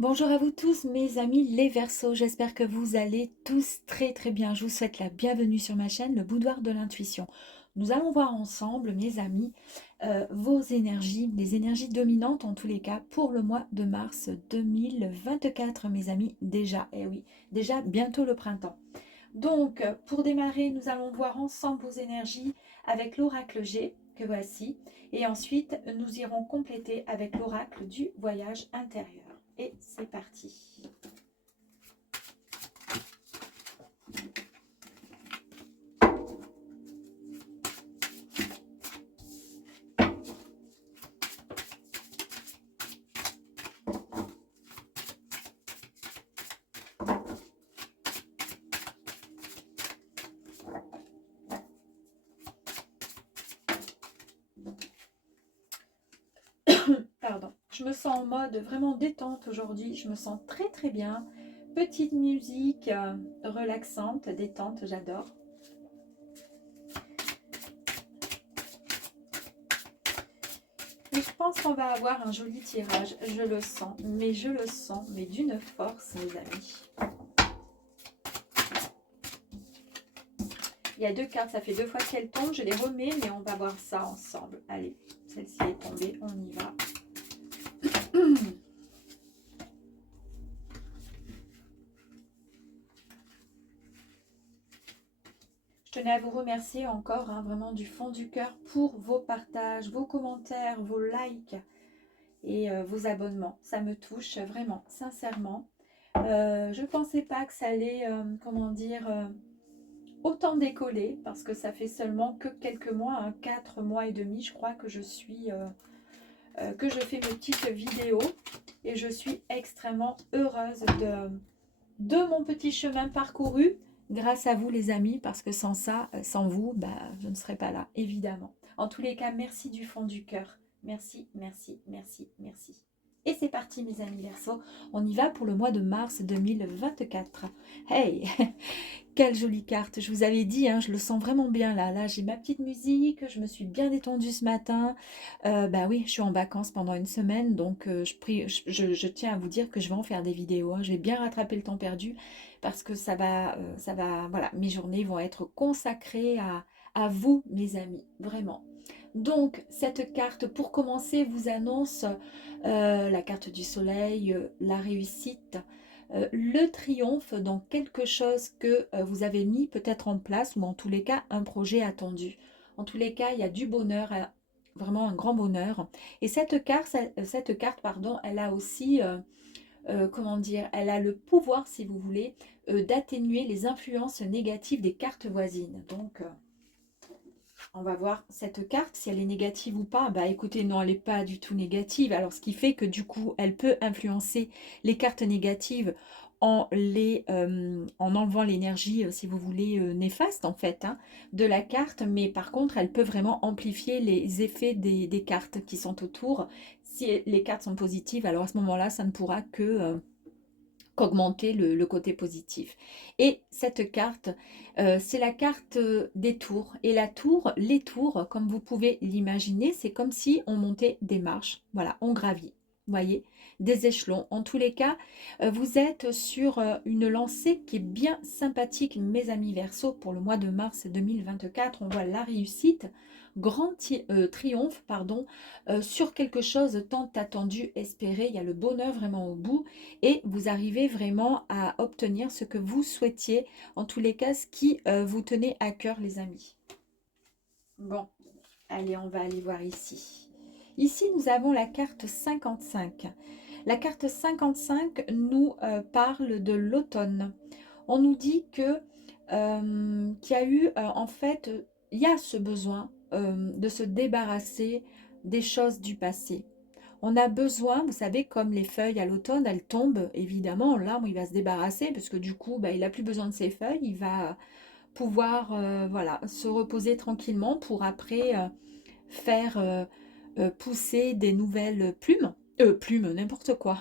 Bonjour à vous tous mes amis les Verseaux, j'espère que vous allez tous très bien. Je vous souhaite la bienvenue sur ma chaîne, le Boudoir de l'intuition. Nous allons voir ensemble mes amis vos énergies, les énergies dominantes en tous les cas pour le mois de mars 2024 mes amis, déjà, eh oui, déjà bientôt le printemps. Donc pour démarrer nous allons voir ensemble vos énergies avec l'oracle G que voici et ensuite nous irons compléter avec l'oracle du voyage intérieur. Et c'est parti. Pardon. Je me sens en mode vraiment détente aujourd'hui. Je me sens très bien. Petite musique relaxante, détente, j'adore. Et je pense qu'on va avoir un joli tirage. Je le sens, mais d'une force, mes amis. Il y a deux cartes, ça fait deux fois qu'elles tombent. Je les remets, mais on va voir ça ensemble. Allez, celle-ci est tombée, on y va. Je tenais à vous remercier encore, vraiment du fond du cœur pour vos partages, vos commentaires, vos likes et vos abonnements. Ça me touche vraiment, sincèrement. Je ne pensais pas que ça allait, autant décoller parce que ça fait seulement que quelques mois, 4 mois et demi, je crois que je fais mes petites vidéos et je suis extrêmement heureuse de mon petit chemin parcouru. Grâce à vous les amis, parce que sans ça, sans vous, je ne serais pas là, évidemment. En tous les cas, merci du fond du cœur. Merci. Et c'est parti mes amis Verseaux, on y va pour le mois de mars 2024. Hey, quelle jolie carte, je vous avais dit, je le sens vraiment bien là. Là, j'ai ma petite musique, je me suis bien détendue ce matin. Oui, je suis en vacances pendant une semaine, donc je tiens à vous dire que je vais en faire des vidéos. Je vais bien rattraper le temps perdu parce que voilà, mes journées vont être consacrées à vous, mes amis, vraiment. Donc, cette carte, pour commencer, vous annonce la carte du soleil, la réussite, le triomphe dans quelque chose que vous avez mis peut-être en place ou en tous les cas un projet attendu. En tous les cas, il y a du bonheur, vraiment un grand bonheur. Et cette carte pardon, elle a aussi, elle a le pouvoir, si vous voulez, d'atténuer les influences négatives des cartes voisines. Donc, on va voir cette carte, si elle est négative ou pas. Écoutez, non, elle n'est pas du tout négative. Alors, ce qui fait que du coup, elle peut influencer les cartes négatives en enlevant l'énergie, si vous voulez, néfaste en fait, de la carte. Mais par contre, elle peut vraiment amplifier les effets des cartes qui sont autour. Si les cartes sont positives, alors à ce moment-là, ça ne pourra qu'augmenter le côté positif. Et cette carte, c'est la carte des tours. Et les tours, comme vous pouvez l'imaginer, c'est comme si on montait des marches. Voilà, on gravit. Vous voyez, des échelons. En tous les cas, vous êtes sur une lancée qui est bien sympathique, mes amis Verseaux, pour le mois de mars 2024. On voit la réussite, grand triomphe, pardon, sur quelque chose tant attendu, espéré. Il y a le bonheur vraiment au bout et vous arrivez vraiment à obtenir ce que vous souhaitiez, en tous les cas, ce qui vous tenait à cœur, les amis. Bon, allez, on va aller voir ici. Ici, nous avons la carte 55. La carte 55 nous parle de l'automne. On nous dit que qu'il y a eu, en fait, il y a ce besoin de se débarrasser des choses du passé. On a besoin, vous savez, comme les feuilles à l'automne, elles tombent, évidemment, l'arbre, il va se débarrasser, parce que du coup, il n'a plus besoin de ses feuilles, il va pouvoir voilà, se reposer tranquillement pour après faire pousser des nouvelles plumes Plume, n'importe quoi.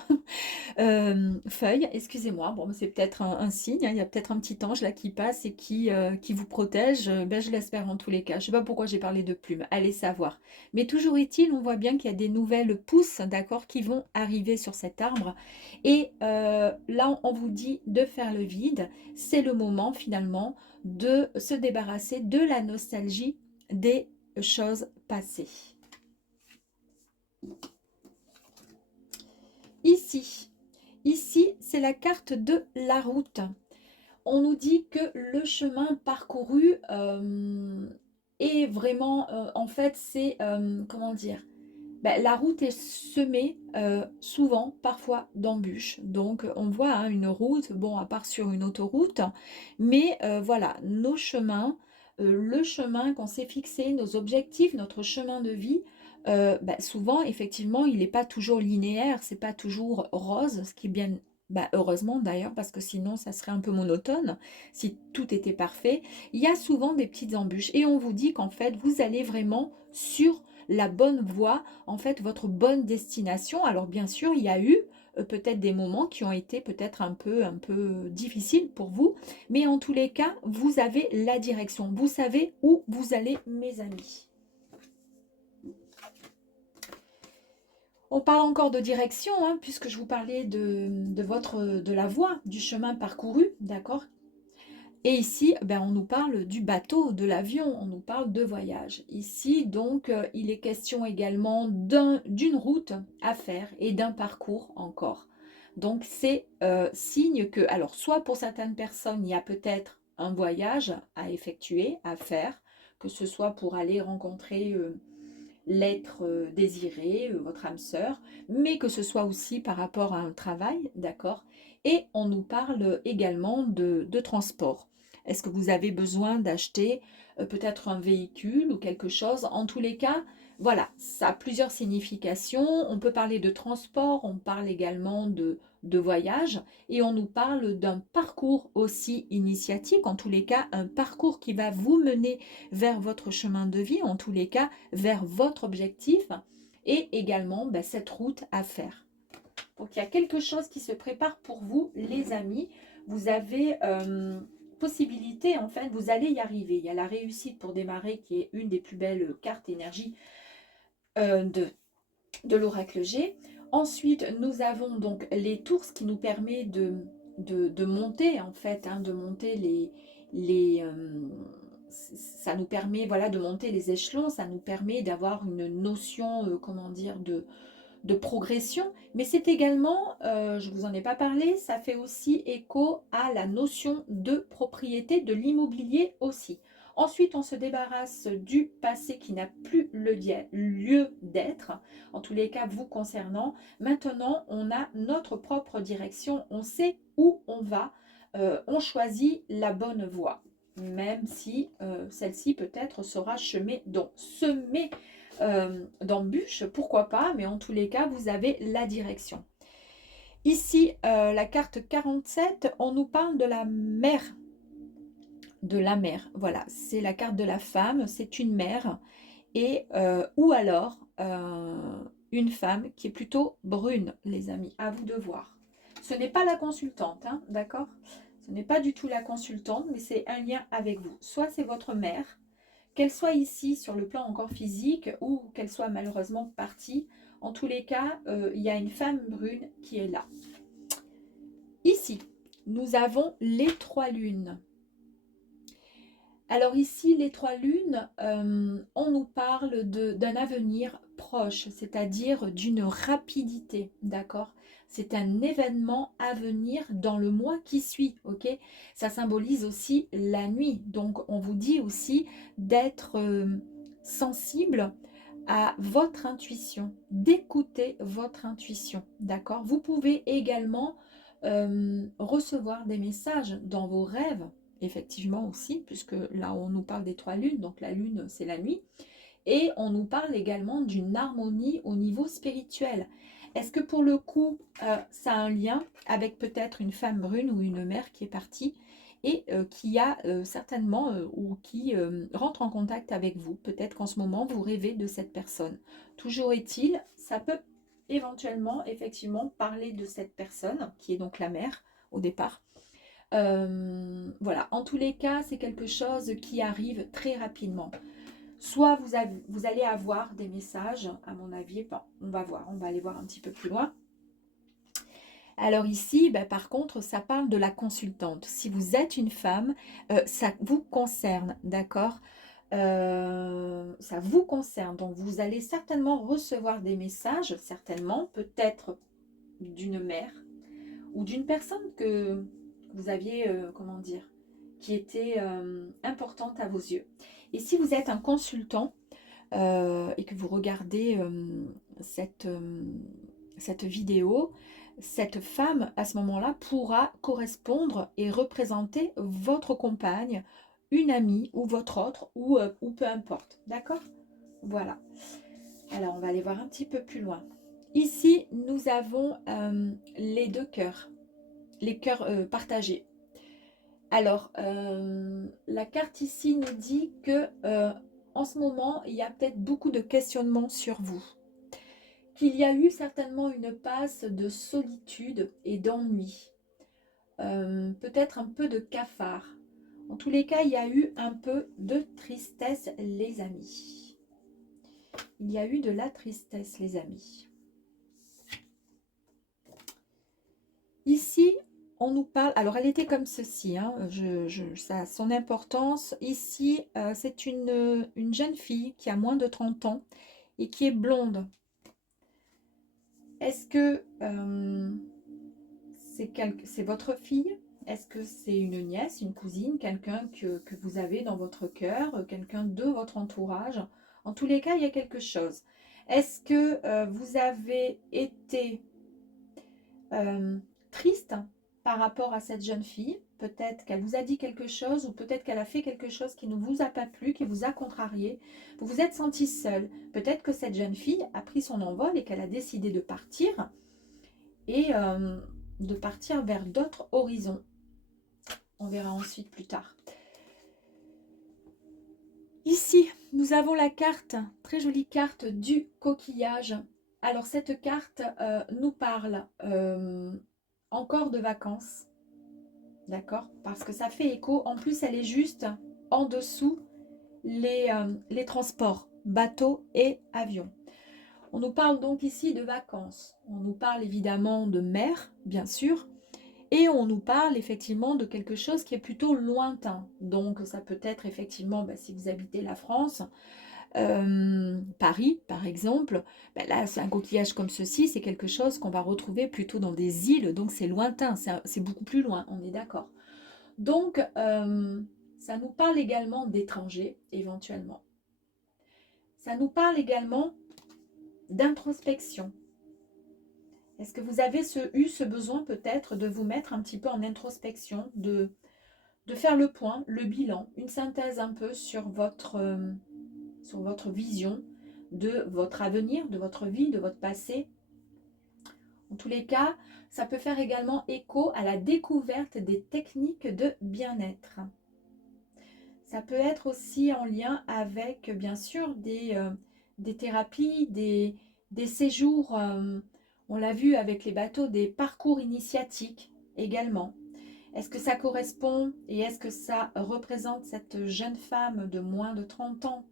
Feuille, excusez-moi. Bon, c'est peut-être un signe, hein, il y a peut-être un petit ange là qui passe et qui vous protège. Ben, je l'espère en tous les cas. Je ne sais pas pourquoi j'ai parlé de plume, allez savoir. Mais toujours est-il, on voit bien qu'il y a des nouvelles pousses, d'accord, qui vont arriver sur cet arbre. Et là, on vous dit de faire le vide. C'est le moment finalement de se débarrasser de la nostalgie des choses passées. Ici, c'est la carte de la route. On nous dit que le chemin parcouru est vraiment, en fait, c'est, comment dire, ben, la route est semée souvent, parfois, d'embûches. Donc, on voit hein, une route, bon, à part sur une autoroute, mais voilà, nos chemins, le chemin qu'on s'est fixé, nos objectifs, notre chemin de vie, ben, souvent, effectivement, il n'est pas toujours linéaire, c'est pas toujours rose, ce qui est bien, ben, heureusement d'ailleurs, parce que sinon, ça serait un peu monotone si tout était parfait. Il y a souvent des petites embûches et on vous dit qu'en fait, vous allez vraiment sur la bonne voie, en fait, votre bonne destination. Alors bien sûr, il y a eu peut-être des moments qui ont été peut-être un peu difficiles pour vous, mais en tous les cas, vous avez la direction. Vous savez où vous allez, mes amis. On parle encore de direction, hein, puisque je vous parlais de la voie, du chemin parcouru, d'accord. Et ici, ben, on nous parle du bateau, de l'avion, on nous parle de voyage. Ici, donc, il est question également d'une route à faire et d'un parcours encore. Donc, c'est signe que, alors, soit pour certaines personnes, il y a peut-être un voyage à effectuer, à faire, que ce soit pour aller rencontrer l'être désiré, votre âme sœur, mais que ce soit aussi par rapport à un travail, d'accord. Et on nous parle également de transport. Est-ce que vous avez besoin d'acheter peut-être un véhicule ou quelque chose? En tous les cas, voilà, ça a plusieurs significations. On peut parler de transport, on parle également de voyage et on nous parle d'un parcours aussi initiatique, en tous les cas, un parcours qui va vous mener vers votre chemin de vie, en tous les cas, vers votre objectif et également ben, cette route à faire. Donc il y a quelque chose qui se prépare pour vous, les amis. Vous avez possibilité, en fait, vous allez y arriver. Il y a la réussite pour démarrer qui est une des plus belles cartes énergie de l'oracle G. Ensuite, nous avons donc les tours, ce qui nous permet de monter, en fait, hein, de monter ça nous permet voilà, de monter les échelons, ça nous permet d'avoir une notion, comment dire, de progression, mais c'est également, je ne vous en ai pas parlé, ça fait aussi écho à la notion de propriété de l'immobilier aussi. Ensuite, on se débarrasse du passé qui n'a plus le lieu d'être, en tous les cas vous concernant. Maintenant, on a notre propre direction, on sait où on va, on choisit la bonne voie, même si celle-ci peut-être sera semée d'embûches, pourquoi pas, mais en tous les cas, vous avez la direction. Ici, la carte 47, on nous parle de la mère. De la mère, voilà, c'est la carte de la femme, c'est une mère, et ou alors une femme qui est plutôt brune, les amis, à vous de voir. Ce n'est pas la consultante, hein, d'accord? Ce n'est pas du tout la consultante, mais c'est un lien avec vous. Soit c'est votre mère, qu'elle soit ici sur le plan encore physique ou qu'elle soit malheureusement partie, en tous les cas, il y a une femme brune qui est là. Ici, nous avons les trois lunes. Alors ici, les trois lunes, on nous parle d'un avenir proche, c'est-à-dire d'une rapidité, d'accord? C'est un événement à venir dans le mois qui suit, ok? Ça symbolise aussi la nuit, donc on vous dit aussi d'être sensible à votre intuition, d'écouter votre intuition, d'accord? Vous pouvez également recevoir des messages dans vos rêves, effectivement aussi, puisque là on nous parle des trois lunes, donc la lune c'est la nuit, et on nous parle également d'une harmonie au niveau spirituel. Est-ce que pour le coup ça a un lien avec peut-être une femme brune ou une mère qui est partie et qui a certainement ou qui rentre en contact avec vous? Peut-être qu'en ce moment vous rêvez de cette personne. Toujours est-il, ça peut éventuellement, effectivement, parler de cette personne, qui est donc la mère au départ. Voilà, en tous les cas, c'est quelque chose qui arrive très rapidement. Soit vous allez avoir des messages, à mon avis, bon, on va voir, on va aller voir un petit peu plus loin. Alors ici, ben, par contre, ça parle de la consultante. Si vous êtes une femme, ça vous concerne, d'accord? Ça vous concerne. Donc, vous allez certainement recevoir des messages, certainement, peut-être d'une mère ou d'une personne que vous aviez, comment dire, qui était importante à vos yeux. Et si vous êtes un consultant et que vous regardez cette vidéo, cette femme, à ce moment-là, pourra correspondre et représenter votre compagne, une amie ou votre autre, ou peu importe. D'accord? Voilà. Alors, on va aller voir un petit peu plus loin. Ici, nous avons les deux cœurs, les cœurs partagés. Alors, la carte ici nous dit que en ce moment, il y a peut-être beaucoup de questionnements sur vous. Qu'il y a eu certainement une passe de solitude et d'ennui. Peut-être un peu de cafard. En tous les cas, il y a eu un peu de tristesse, les amis. Il y a eu de la tristesse, les amis. Ici, on nous parle... Alors, elle était comme ceci. Hein, ça a son importance. Ici, c'est une jeune fille qui a moins de 30 ans et qui est blonde. Est-ce que c'est votre fille? Est-ce que c'est une nièce, une cousine, quelqu'un que vous avez dans votre cœur, quelqu'un de votre entourage? En tous les cas, il y a quelque chose. Est-ce que vous avez été triste par rapport à cette jeune fille? Peut-être qu'elle vous a dit quelque chose ou peut-être qu'elle a fait quelque chose qui ne vous a pas plu, qui vous a contrarié. Vous vous êtes senti seul. Peut-être que cette jeune fille a pris son envol et qu'elle a décidé de partir et de partir vers d'autres horizons. On verra ensuite plus tard. Ici, nous avons la carte, très jolie carte du coquillage. Alors cette carte nous parle encore de vacances. D'accord? Parce que ça fait écho. En plus, elle est juste en dessous les transports, bateaux et avions. On nous parle donc ici de vacances. On nous parle évidemment de mer, bien sûr. Et on nous parle effectivement de quelque chose qui est plutôt lointain. Donc ça peut être effectivement, si vous habitez la France, Paris par exemple, là c'est un coquillage comme ceci, c'est quelque chose qu'on va retrouver plutôt dans des îles, donc c'est lointain, c'est beaucoup plus loin, on est d'accord. Donc ça nous parle également d'étrangers éventuellement. Ça nous parle également d'introspection. Est-ce que vous avez eu ce besoin peut-être de vous mettre un petit peu en introspection, de faire le point, le bilan, une synthèse un peu sur votre vision de votre avenir, de votre vie, de votre passé. En tous les cas, ça peut faire également écho à la découverte des techniques de bien-être. Ça peut être aussi en lien avec, bien sûr, des thérapies, des séjours, on l'a vu avec les bateaux, des parcours initiatiques également. Est-ce que ça correspond et est-ce que ça représente cette jeune femme de moins de 30 ans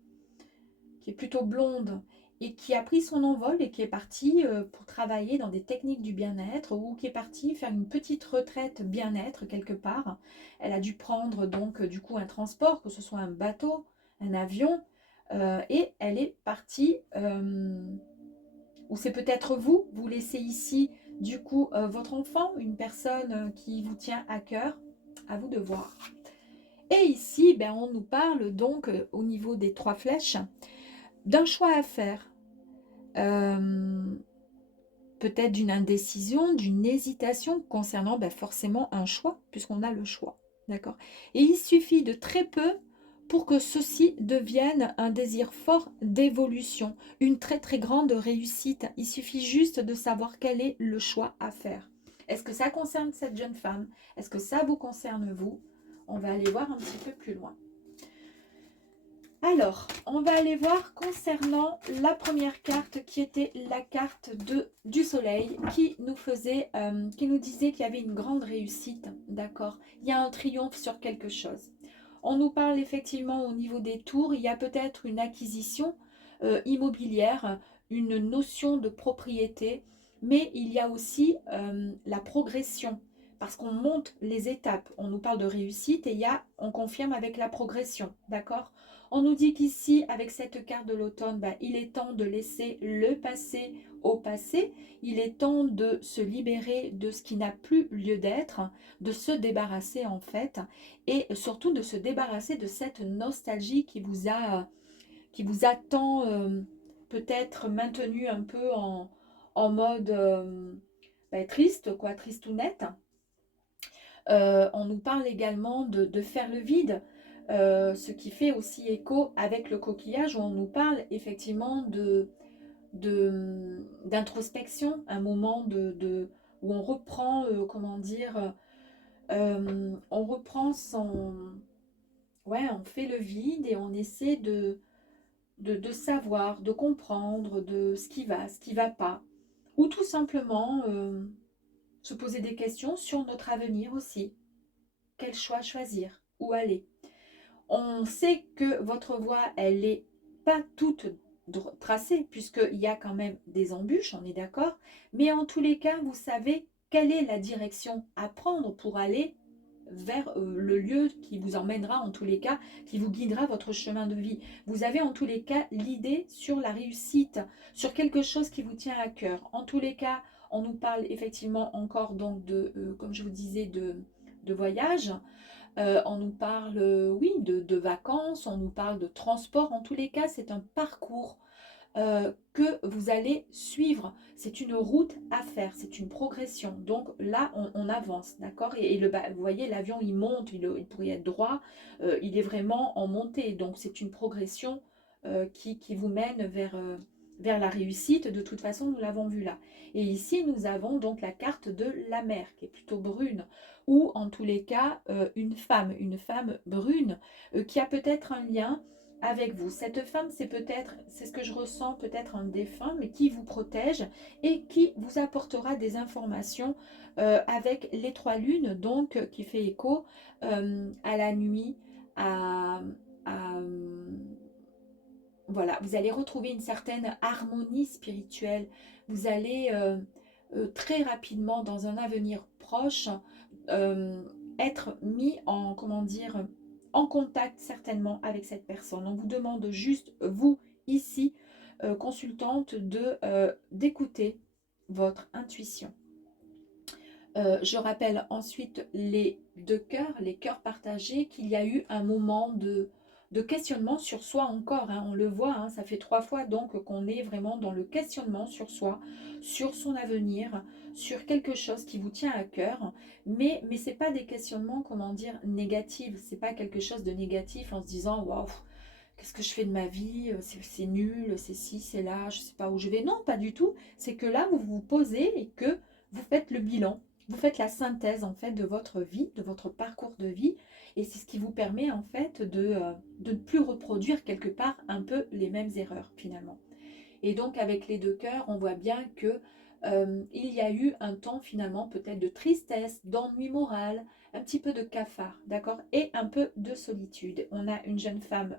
qui est plutôt blonde et qui a pris son envol et qui est partie pour travailler dans des techniques du bien-être ou qui est partie faire une petite retraite bien-être quelque part. Elle a dû prendre donc du coup un transport, que ce soit un bateau, un avion, et elle est partie, ou c'est peut-être vous, vous laissez ici du coup votre enfant, une personne qui vous tient à cœur, à vous de voir. Et ici, on nous parle donc au niveau des 3 flèches, d'un choix à faire, peut-être d'une indécision, d'une hésitation concernant forcément un choix, puisqu'on a le choix, d'accord? Et il suffit de très peu pour que ceci devienne un désir fort d'évolution, une très très grande réussite. Il suffit juste de savoir quel est le choix à faire. Est-ce que ça concerne cette jeune femme? Est-ce que ça vous concerne vous? On va aller voir un petit peu plus loin. Alors, on va aller voir concernant la première carte qui était la carte du soleil qui nous faisait, qui nous disait qu'il y avait une grande réussite, d'accord? Il y a un triomphe sur quelque chose. On nous parle effectivement au niveau des tours, il y a peut-être une acquisition immobilière, une notion de propriété, mais il y a aussi la progression, parce qu'on monte les étapes. On nous parle de réussite et on confirme avec la progression, d'accord? On nous dit qu'ici, avec cette carte de l'automne, il est temps de laisser le passé au passé. Il est temps de se libérer de ce qui n'a plus lieu d'être, de se débarrasser en fait, et surtout de se débarrasser de cette nostalgie qui vous a tant peut-être maintenu un peu en mode triste, quoi, tristounette. On nous parle également de faire le vide, ce qui fait aussi écho avec le coquillage, où on nous parle effectivement d'introspection, un moment où on reprend, comment dire, on reprend son... Ouais, on fait le vide et on essaie de savoir, de comprendre de ce qui va pas. Ou tout simplement se poser des questions sur notre avenir aussi. Quel choix choisir? Où aller? On sait que votre voie, elle n'est pas toute tracée, puisqu'il y a quand même des embûches, on est d'accord. Mais en tous les cas, vous savez quelle est la direction à prendre pour aller vers le lieu qui vous emmènera, en tous les cas, qui vous guidera votre chemin de vie. Vous avez en tous les cas l'idée sur la réussite, sur quelque chose qui vous tient à cœur. En tous les cas, on nous parle effectivement encore donc comme je vous disais, de voyage. On nous parle, oui, de vacances, on nous parle de transport. En tous les cas, c'est un parcours que vous allez suivre. C'est une route à faire, c'est une progression. Donc là, on avance, d'accord? Vous voyez, l'avion, il monte, il pourrait être droit, il est vraiment en montée. Donc c'est une progression qui vous mène vers la réussite. De toute façon, nous l'avons vu là. Et ici, nous avons donc la carte de la mer, qui est plutôt brune, ou en tous les cas, une femme brune, qui a peut-être un lien avec vous. Cette femme, c'est ce que je ressens, peut-être un défunt, mais qui vous protège et qui vous apportera des informations avec les trois lunes, donc qui fait écho à la nuit, à, à, voilà, vous allez retrouver une certaine harmonie spirituelle. Vous allez très rapidement, dans un avenir proche, euh, être mis en, comment dire, en contact certainement avec cette personne. On vous demande juste, vous, ici, consultante, d'écouter votre intuition. Je rappelle ensuite les cœurs partagés, qu'il y a eu un moment de questionnement sur soi encore, hein, on le voit, hein, ça fait 3 fois donc qu'on est vraiment dans le questionnement sur soi, sur son avenir, sur quelque chose qui vous tient à cœur, mais ce n'est pas des questionnements, comment dire, négatifs, c'est pas quelque chose de négatif en se disant waouh, qu'est-ce que je fais de ma vie, c'est nul, c'est ci, c'est là, je ne sais pas où je vais. Non, pas du tout, c'est que là vous vous posez et que vous faites le bilan. Vous faites la synthèse en fait de votre vie, de votre parcours de vie, et c'est ce qui vous permet en fait de ne plus reproduire quelque part un peu les mêmes erreurs finalement. Et donc avec les deux cœurs, on voit bien que il y a eu un temps finalement peut-être de tristesse, d'ennui moral, un petit peu de cafard, d'accord, et un peu de solitude. On a une jeune femme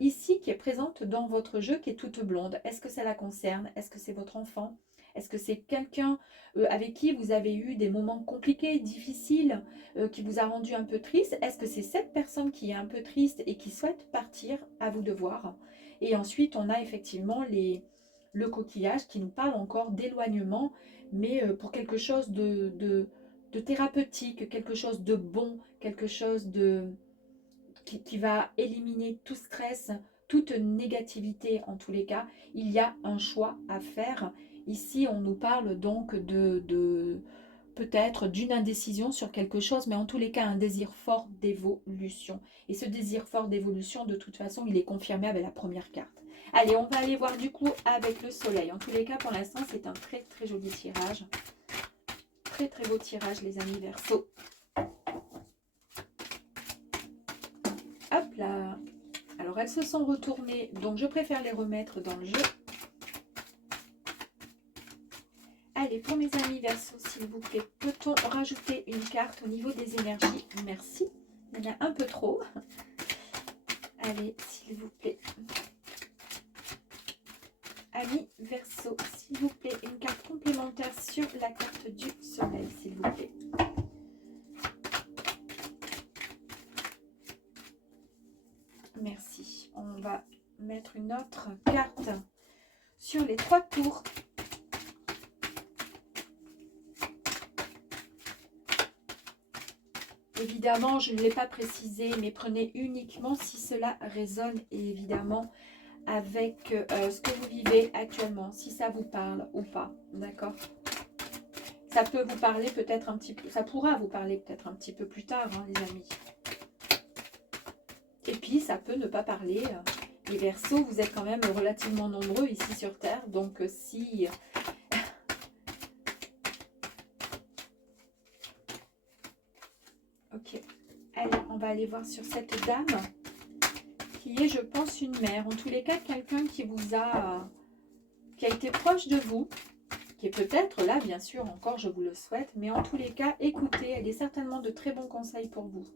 ici qui est présente dans votre jeu, qui est toute blonde. Est-ce que ça la concerne? Est-ce que c'est votre enfant? Est-ce que c'est quelqu'un avec qui vous avez eu des moments compliqués, difficiles, qui vous a rendu un peu triste? Est-ce que c'est cette personne qui est un peu triste et qui souhaite partir? À vous de voir. Et ensuite, on a effectivement le coquillage qui nous parle encore d'éloignement, mais pour quelque chose de thérapeutique, quelque chose de bon, quelque chose qui va éliminer tout stress, toute négativité en tous les cas. Il y a un choix à faire. Ici, on nous parle donc de peut-être d'une indécision sur quelque chose, mais en tous les cas, un désir fort d'évolution. Et ce désir fort d'évolution, de toute façon, il est confirmé avec la première carte. Allez, on va aller voir du coup avec le soleil. En tous les cas, pour l'instant, c'est un très très joli tirage. Très très beau tirage, les amis Verseau. Hop là. Alors, Alors, elles se sont retournées, donc je préfère les remettre dans le jeu. Allez, pour mes amis Verseau, s'il vous plaît, peut-on rajouter une carte au niveau des énergies? Merci. Il y en a un peu trop. Allez, s'il vous plaît. Amis Verseau, s'il vous plaît, une carte complémentaire sur la carte du soleil, s'il vous plaît. Merci. On va mettre une autre carte sur les 3 tours. Évidemment, je ne l'ai pas précisé, mais prenez uniquement si cela résonne et évidemment avec ce que vous vivez actuellement, si ça vous parle ou pas, d'accord? Ça peut vous parler peut-être un petit peu, ça pourra vous parler peut-être un petit peu plus tard, hein, les amis. Et puis, ça peut ne pas parler. Les Verseaux, vous êtes quand même relativement nombreux ici sur Terre, donc si... Ok, allez, on va aller voir sur cette dame qui est, je pense, une mère. En tous les cas, quelqu'un qui vous a... qui a été proche de vous, qui est peut-être là, bien sûr, encore, je vous le souhaite, mais en tous les cas, écoutez, elle est certainement de très bons conseils pour vous.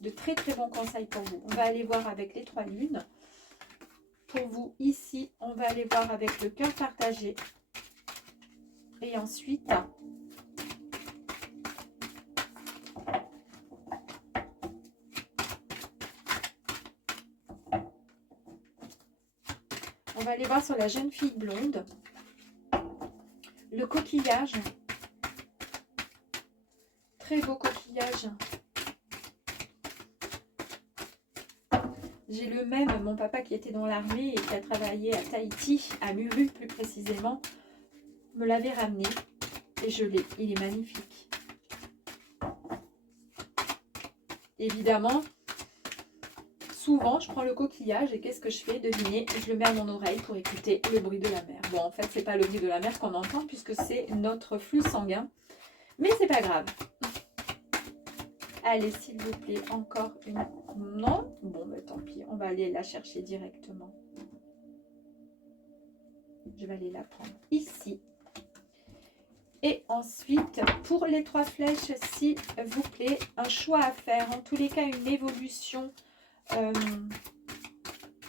De très très bons conseils pour vous. On va aller voir avec les 3 lunes. Pour vous, ici, on va aller voir avec le cœur partagé. Et ensuite, on va aller voir sur la jeune fille blonde. Le coquillage. Très beau coquillage. J'ai le même, mon papa qui était dans l'armée et qui a travaillé à Tahiti, à Muru plus précisément, me l'avait ramené et je l'ai. Il est magnifique. Évidemment, souvent je prends le coquillage et qu'est-ce que je fais? Devinez, je le mets à mon oreille pour écouter le bruit de la mer. Bon, en fait, c'est pas le bruit de la mer qu'on entend puisque c'est notre flux sanguin, mais c'est pas grave. Allez, s'il vous plaît, encore une... Non? Bon, ben, tant pis, on va aller la chercher directement. Je vais aller la prendre ici. Et ensuite, pour les 3 flèches, s'il vous plaît, un choix à faire. En tous les cas, une évolution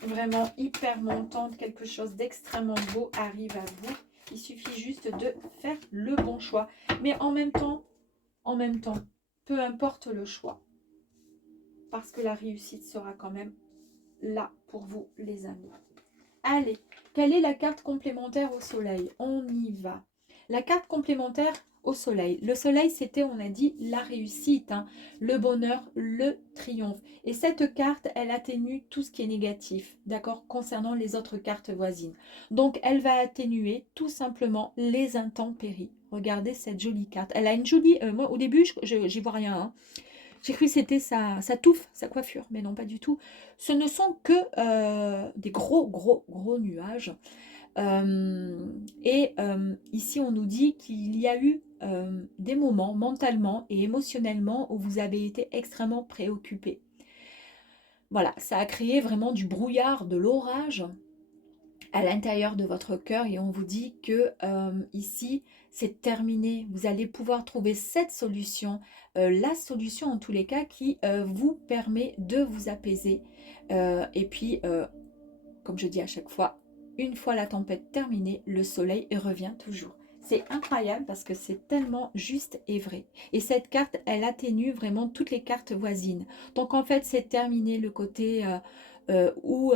vraiment hyper montante, quelque chose d'extrêmement beau arrive à vous. Il suffit juste de faire le bon choix. Mais en même temps, peu importe le choix. Parce que la réussite sera quand même là pour vous, les amis. Allez, quelle est la carte complémentaire au soleil? On y va. La carte complémentaire au soleil. Le soleil, c'était, on a dit, la réussite, hein, le bonheur, le triomphe. Et cette carte, elle atténue tout ce qui est négatif, d'accord, concernant les autres cartes voisines. Donc, elle va atténuer tout simplement les intempéries. Regardez cette jolie carte. Elle a une jolie... moi, au début, j'y vois rien, hein. J'ai cru que c'était sa touffe, sa coiffure, mais non, pas du tout. Ce ne sont que des gros nuages. Ici, on nous dit qu'il y a eu des moments mentalement et émotionnellement où vous avez été extrêmement préoccupé. Voilà, ça a créé vraiment du brouillard, de l'orage à l'intérieur de votre cœur et on vous dit que ici c'est terminé, vous allez pouvoir trouver cette solution, la solution en tous les cas qui vous permet de vous apaiser et puis comme je dis à chaque fois, une fois la tempête terminée, le soleil revient toujours. C'est incroyable parce que c'est tellement juste et vrai. Et cette carte, elle atténue vraiment toutes les cartes voisines. Donc en fait, c'est terminé le côté où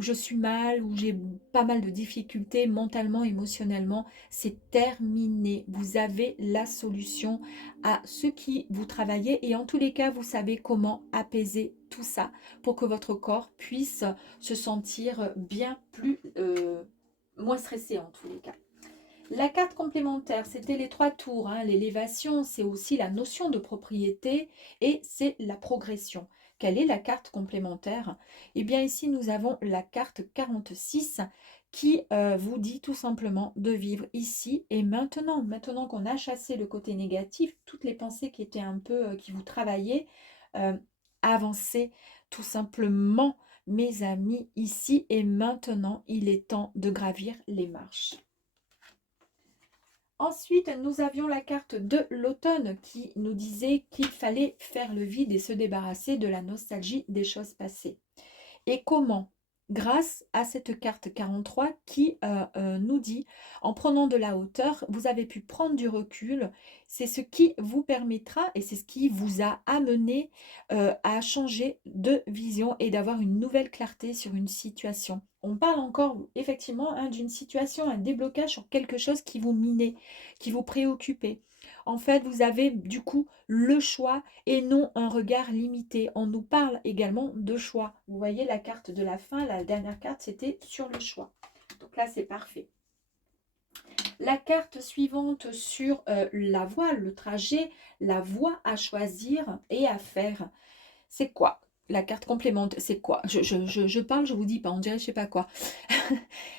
je suis mal, où j'ai pas mal de difficultés mentalement, émotionnellement. C'est terminé. Vous avez la solution à ce qui vous travaillez. Et en tous les cas, vous savez comment apaiser tout ça pour que votre corps puisse se sentir bien plus, moins stressé en tous les cas. La carte complémentaire, c'était les 3 tours. Hein. L'élévation, c'est aussi la notion de propriété et c'est la progression. Quelle est la carte complémentaire? Eh bien ici, nous avons la carte 46 qui vous dit tout simplement de vivre ici et maintenant. Maintenant qu'on a chassé le côté négatif, toutes les pensées qui étaient un peu, qui vous travaillaient, avancez tout simplement. mes amis, ici et maintenant, il est temps de gravir les marches. Ensuite, nous avions la carte de l'automne qui nous disait qu'il fallait faire le vide et se débarrasser de la nostalgie des choses passées. Et comment? Grâce à cette carte 43 qui nous dit, en prenant de la hauteur, vous avez pu prendre du recul. C'est ce qui vous permettra et c'est ce qui vous a amené à changer de vision et d'avoir une nouvelle clarté sur une situation. On parle encore effectivement hein, d'une situation, un déblocage sur quelque chose qui vous minait, qui vous préoccupait. En fait, vous avez du coup le choix et non un regard limité. On nous parle également de choix. Vous voyez la carte de la fin, la dernière carte, c'était sur le choix. Donc là, c'est parfait. La carte suivante sur la voie, le trajet, la voie à choisir et à faire. C'est quoi? La carte complémentaire, c'est quoi? Je parle, je vous dis pas, on dirait je sais pas quoi.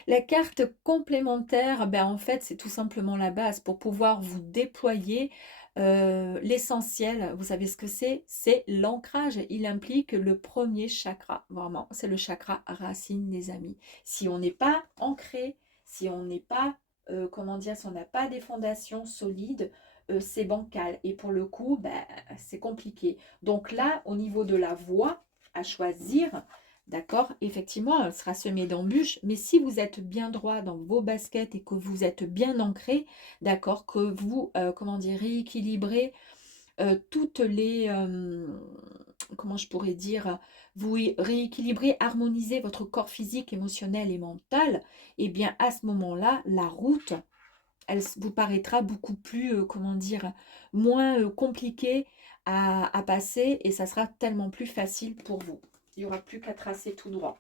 La carte complémentaire, ben en fait, c'est tout simplement la base pour pouvoir vous déployer l'essentiel. Vous savez ce que c'est? C'est l'ancrage. Il implique le premier chakra. Vraiment, c'est le chakra racine, les amis. Si on n'est pas ancré, si on n'est pas, comment dire, si on n'a pas des fondations solides, c'est bancal. Et pour le coup, ben, c'est compliqué. Donc là, au niveau de la voie à choisir, d'accord, effectivement, elle sera semée d'embûches, mais si vous êtes bien droit dans vos baskets et que vous êtes bien ancré, d'accord, que vous, comment dire, rééquilibrez toutes les, comment je pourrais dire, vous rééquilibrez, harmonisez votre corps physique, émotionnel et mental, et bien à ce moment-là, la route, elle vous paraîtra beaucoup plus, comment dire, moins compliquée à passer et ça sera tellement plus facile pour vous. Il n'y aura plus qu'à tracer tout droit.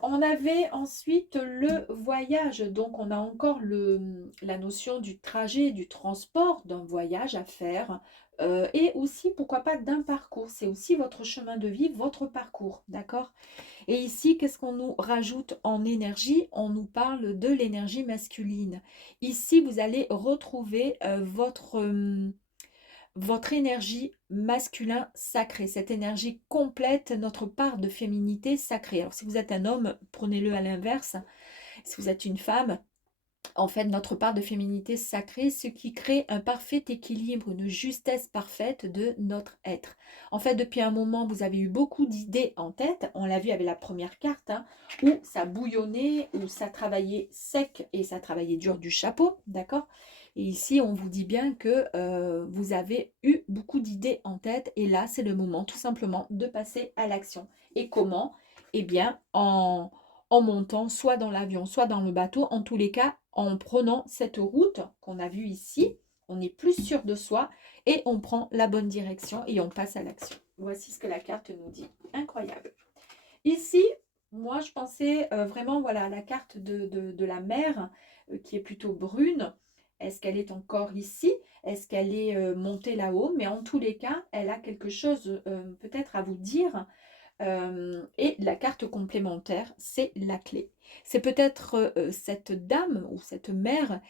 On avait ensuite le voyage, donc on a encore la notion du trajet, du transport, d'un voyage à faire, et aussi, pourquoi pas, d'un parcours. C'est aussi votre chemin de vie, votre parcours, d'accord? Et ici, qu'est-ce qu'on nous rajoute en énergie? On nous parle de l'énergie masculine. Ici, vous allez retrouver votre énergie masculin sacrée, cette énergie complète, notre part de féminité sacrée. Alors si vous êtes un homme, prenez-le à l'inverse. Si vous êtes une femme, en fait, notre part de féminité sacrée, ce qui crée un parfait équilibre, une justesse parfaite de notre être. En fait, depuis un moment, vous avez eu beaucoup d'idées en tête. On l'a vu avec la première carte, hein, où ça bouillonnait, où ça travaillait sec et ça travaillait dur du chapeau, d'accord? Et ici, on vous dit bien que vous avez eu beaucoup d'idées en tête. Et là, c'est le moment tout simplement de passer à l'action. Et comment? Eh bien, en montant soit dans l'avion, soit dans le bateau. En tous les cas, en prenant cette route qu'on a vue ici, on est plus sûr de soi et on prend la bonne direction et on passe à l'action. Voici ce que la carte nous dit. Incroyable. Ici, moi, je pensais vraiment voilà, à la carte de la mer qui est plutôt brune. Est-ce qu'elle est encore ici? Est-ce qu'elle est montée là-haut? Mais en tous les cas, elle a quelque chose peut-être à vous dire et la carte complémentaire, c'est la clé. C'est peut-être cette dame ou cette mère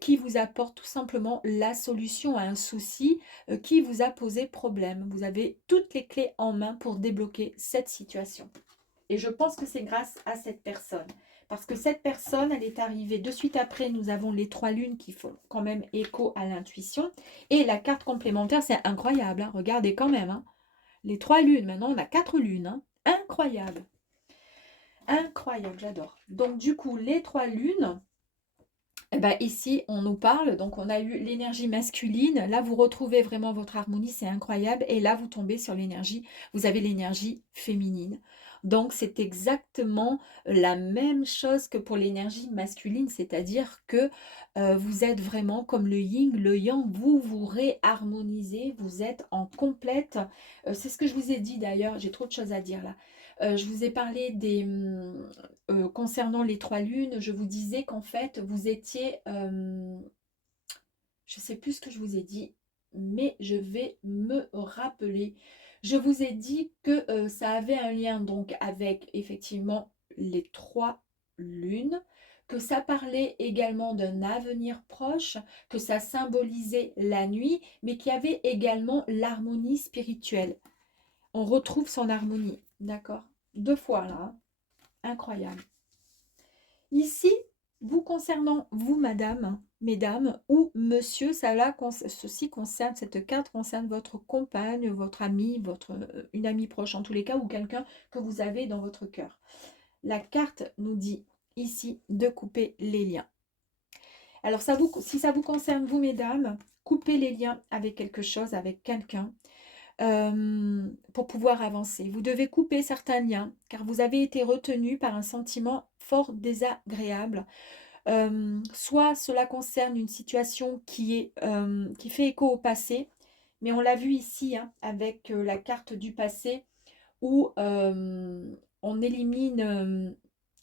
qui vous apporte tout simplement la solution à un souci qui vous a posé problème. Vous avez toutes les clés en main pour débloquer cette situation. Et je pense que c'est grâce à cette personne. Parce que cette personne, elle est arrivée de suite après. Nous avons les 3 lunes qui font quand même écho à l'intuition. Et la carte complémentaire, c'est incroyable. Hein. Regardez quand même. Hein. Les 3 lunes, maintenant on a 4 lunes. Hein. Incroyable. Incroyable, j'adore. Donc du coup, les 3 lunes, eh ben, ici on nous parle, donc on a eu l'énergie masculine. Là, vous retrouvez vraiment votre harmonie, c'est incroyable. Et là, vous tombez sur l'énergie, vous avez l'énergie féminine. Donc c'est exactement la même chose que pour l'énergie masculine, c'est-à-dire que vous êtes vraiment comme le yin, le yang, vous vous réharmonisez, vous êtes en complète. C'est ce que je vous ai dit d'ailleurs, j'ai trop de choses à dire là. Je vous ai parlé concernant les 3 lunes, je vous disais qu'en fait, vous étiez, je ne sais plus ce que je vous ai dit, mais je vais me rappeler. Je vous ai dit que ça avait un lien donc avec effectivement les 3 lunes, que ça parlait également d'un avenir proche, que ça symbolisait la nuit, mais qu'il y avait également l'harmonie spirituelle. on retrouve son harmonie. D'accord? 2 fois là, hein. Incroyable. Ici, vous concernant, vous, madame, mesdames ou monsieur, ceci concerne, cette carte concerne votre compagne, votre ami, une amie proche en tous les cas, ou quelqu'un que vous avez dans votre cœur. La carte nous dit ici de couper les liens. Alors, si ça vous concerne, vous, mesdames, coupez les liens avec quelque chose, avec quelqu'un, pour pouvoir avancer. Vous devez couper certains liens, car vous avez été retenu par un sentiment fort désagréable. Soit cela concerne une situation qui fait écho au passé, mais on l'a vu ici, hein, avec la carte du passé, où on élimine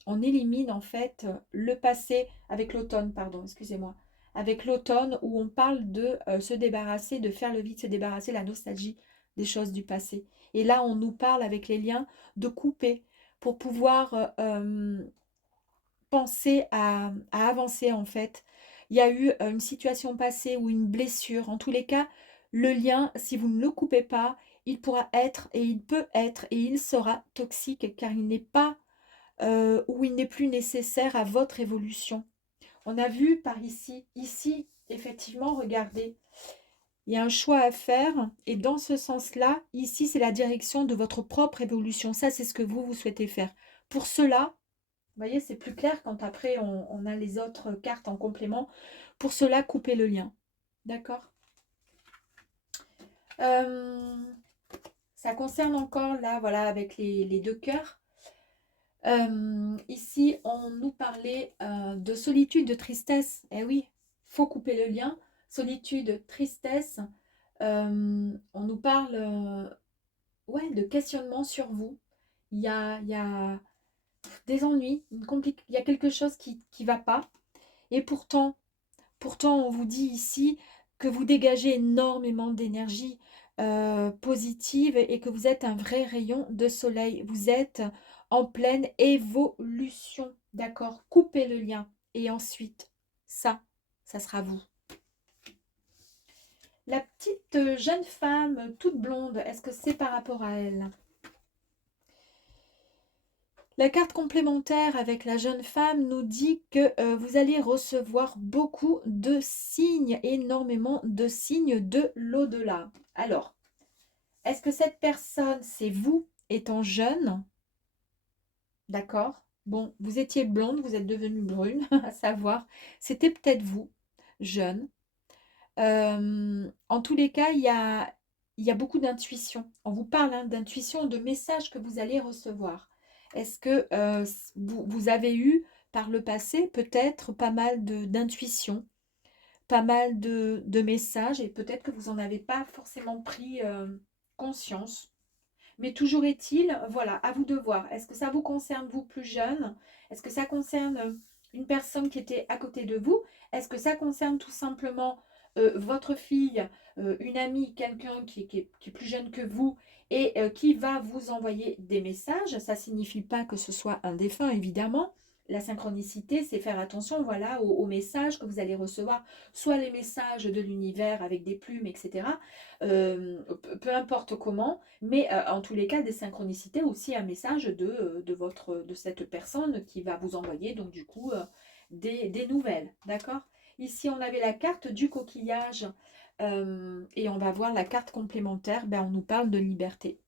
en fait le passé avec l'automne, pardon, excusez-moi, avec l'automne où on parle de se débarrasser, de faire le vide, se débarrasser, la nostalgie des choses du passé. Et là, on nous parle avec les liens de couper pour pouvoir penser à avancer en fait. Il y a eu une situation passée ou une blessure. En tous les cas, le lien, si vous ne le coupez pas, il pourra être et il peut être et il sera toxique car il n'est pas ou il n'est plus nécessaire à votre évolution. On a vu par ici, effectivement, regardez, il y a un choix à faire et dans ce sens-là, ici, c'est la direction de votre propre évolution. Ça, c'est ce que vous souhaitez faire. Pour cela, vous voyez, c'est plus clair quand après on a les autres cartes en complément. Pour cela, coupez le lien. D'accord. Ça concerne encore là, voilà, avec les 2 cœurs. Ici, on nous parlait de solitude, de tristesse. Eh oui, faut couper le lien. Solitude, tristesse. On nous parle ouais, de questionnement sur vous. Il y a des ennuis, il y a quelque chose qui ne va pas. Et pourtant, on vous dit ici que vous dégagez énormément d'énergie positive et que vous êtes un vrai rayon de soleil. Vous êtes en pleine évolution, d'accord? Coupez le lien. Et ensuite, ça sera vous. La petite jeune femme toute blonde, est-ce que c'est par rapport à elle? La carte complémentaire avec la jeune femme nous dit que vous allez recevoir beaucoup de signes, énormément de signes de l'au-delà. Alors, est-ce que cette personne, c'est vous étant jeune? D'accord. Bon, vous étiez blonde, vous êtes devenue brune, à savoir. C'était peut-être vous, jeune. En tous les cas, il y a beaucoup d'intuition. On vous parle hein, d'intuition, de messages que vous allez recevoir. Est-ce que vous avez eu par le passé peut-être pas mal d'intuition, pas mal de messages et peut-être que vous n'en avez pas forcément pris conscience. Mais toujours est-il, voilà, à vous de voir. Est-ce que ça vous concerne, vous plus jeune? Est-ce que ça concerne une personne qui était à côté de vous? Est-ce que ça concerne tout simplement votre fille, une amie, quelqu'un qui est plus jeune que vous et qui va vous envoyer des messages? Ça ne signifie pas que ce soit un défunt, évidemment. La synchronicité, c'est faire attention voilà, aux messages que vous allez recevoir, soit les messages de l'univers avec des plumes, etc. Peu importe comment, mais en tous les cas, des synchronicités aussi un message de cette personne qui va vous envoyer donc du coup des nouvelles, d'accord? Ici, on avait la carte du coquillage et on va voir la carte complémentaire, ben, on nous parle de liberté.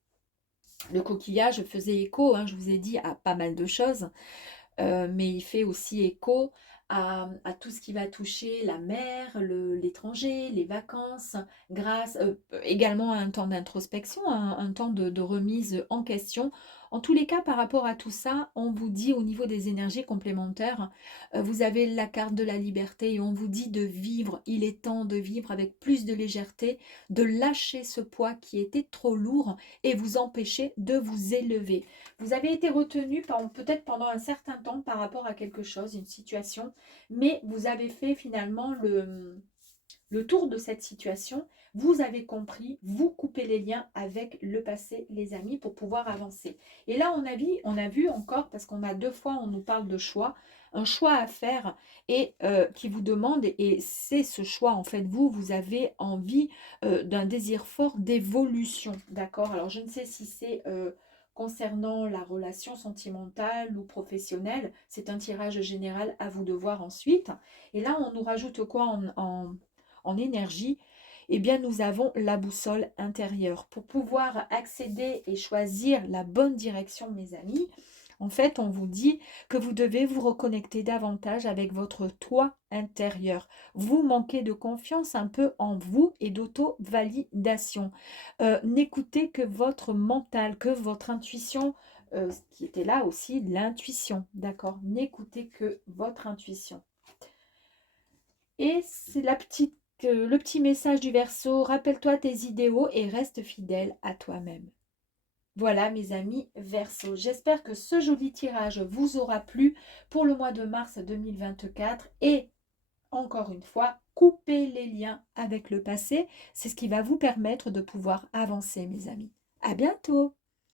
Le coquillage faisait écho, hein, je vous ai dit, à pas mal de choses. Mais il fait aussi écho à tout ce qui va toucher la mer, l'étranger, les vacances, grâce également à un temps d'introspection, un temps de remise en question. En tous les cas, par rapport à tout ça, on vous dit au niveau des énergies complémentaires, vous avez la carte de la liberté et on vous dit de vivre. Il est temps de vivre avec plus de légèreté, de lâcher ce poids qui était trop lourd et vous empêcher de vous élever. Vous avez été retenu peut-être pendant un certain temps par rapport à quelque chose, une situation, mais vous avez fait finalement le tour de cette situation, vous avez compris, vous coupez les liens avec le passé, les amis, pour pouvoir avancer. Et là, on a vu encore, parce qu'on a deux fois, on nous parle de choix, un choix à faire et qui vous demande, et c'est ce choix, en fait, vous avez envie d'un désir fort d'évolution, d'accord? Alors, je ne sais si c'est concernant la relation sentimentale ou professionnelle, c'est un tirage général, à vous de voir ensuite. Et là, on nous rajoute quoi en énergie? Eh bien, nous avons la boussole intérieure. Pour pouvoir accéder et choisir la bonne direction, mes amis, en fait, on vous dit que vous devez vous reconnecter davantage avec votre toi intérieur. Vous manquez de confiance un peu en vous et d'auto-validation. N'écoutez que votre mental, que votre intuition, ce qui était là aussi, l'intuition, d'accord? N'écoutez que votre intuition. Et c'est le petit message du Verseau, rappelle-toi tes idéaux et reste fidèle à toi-même. Voilà mes amis Verseau, j'espère que ce joli tirage vous aura plu pour le mois de mars 2024 et encore une fois, coupez les liens avec le passé, c'est ce qui va vous permettre de pouvoir avancer mes amis. À bientôt!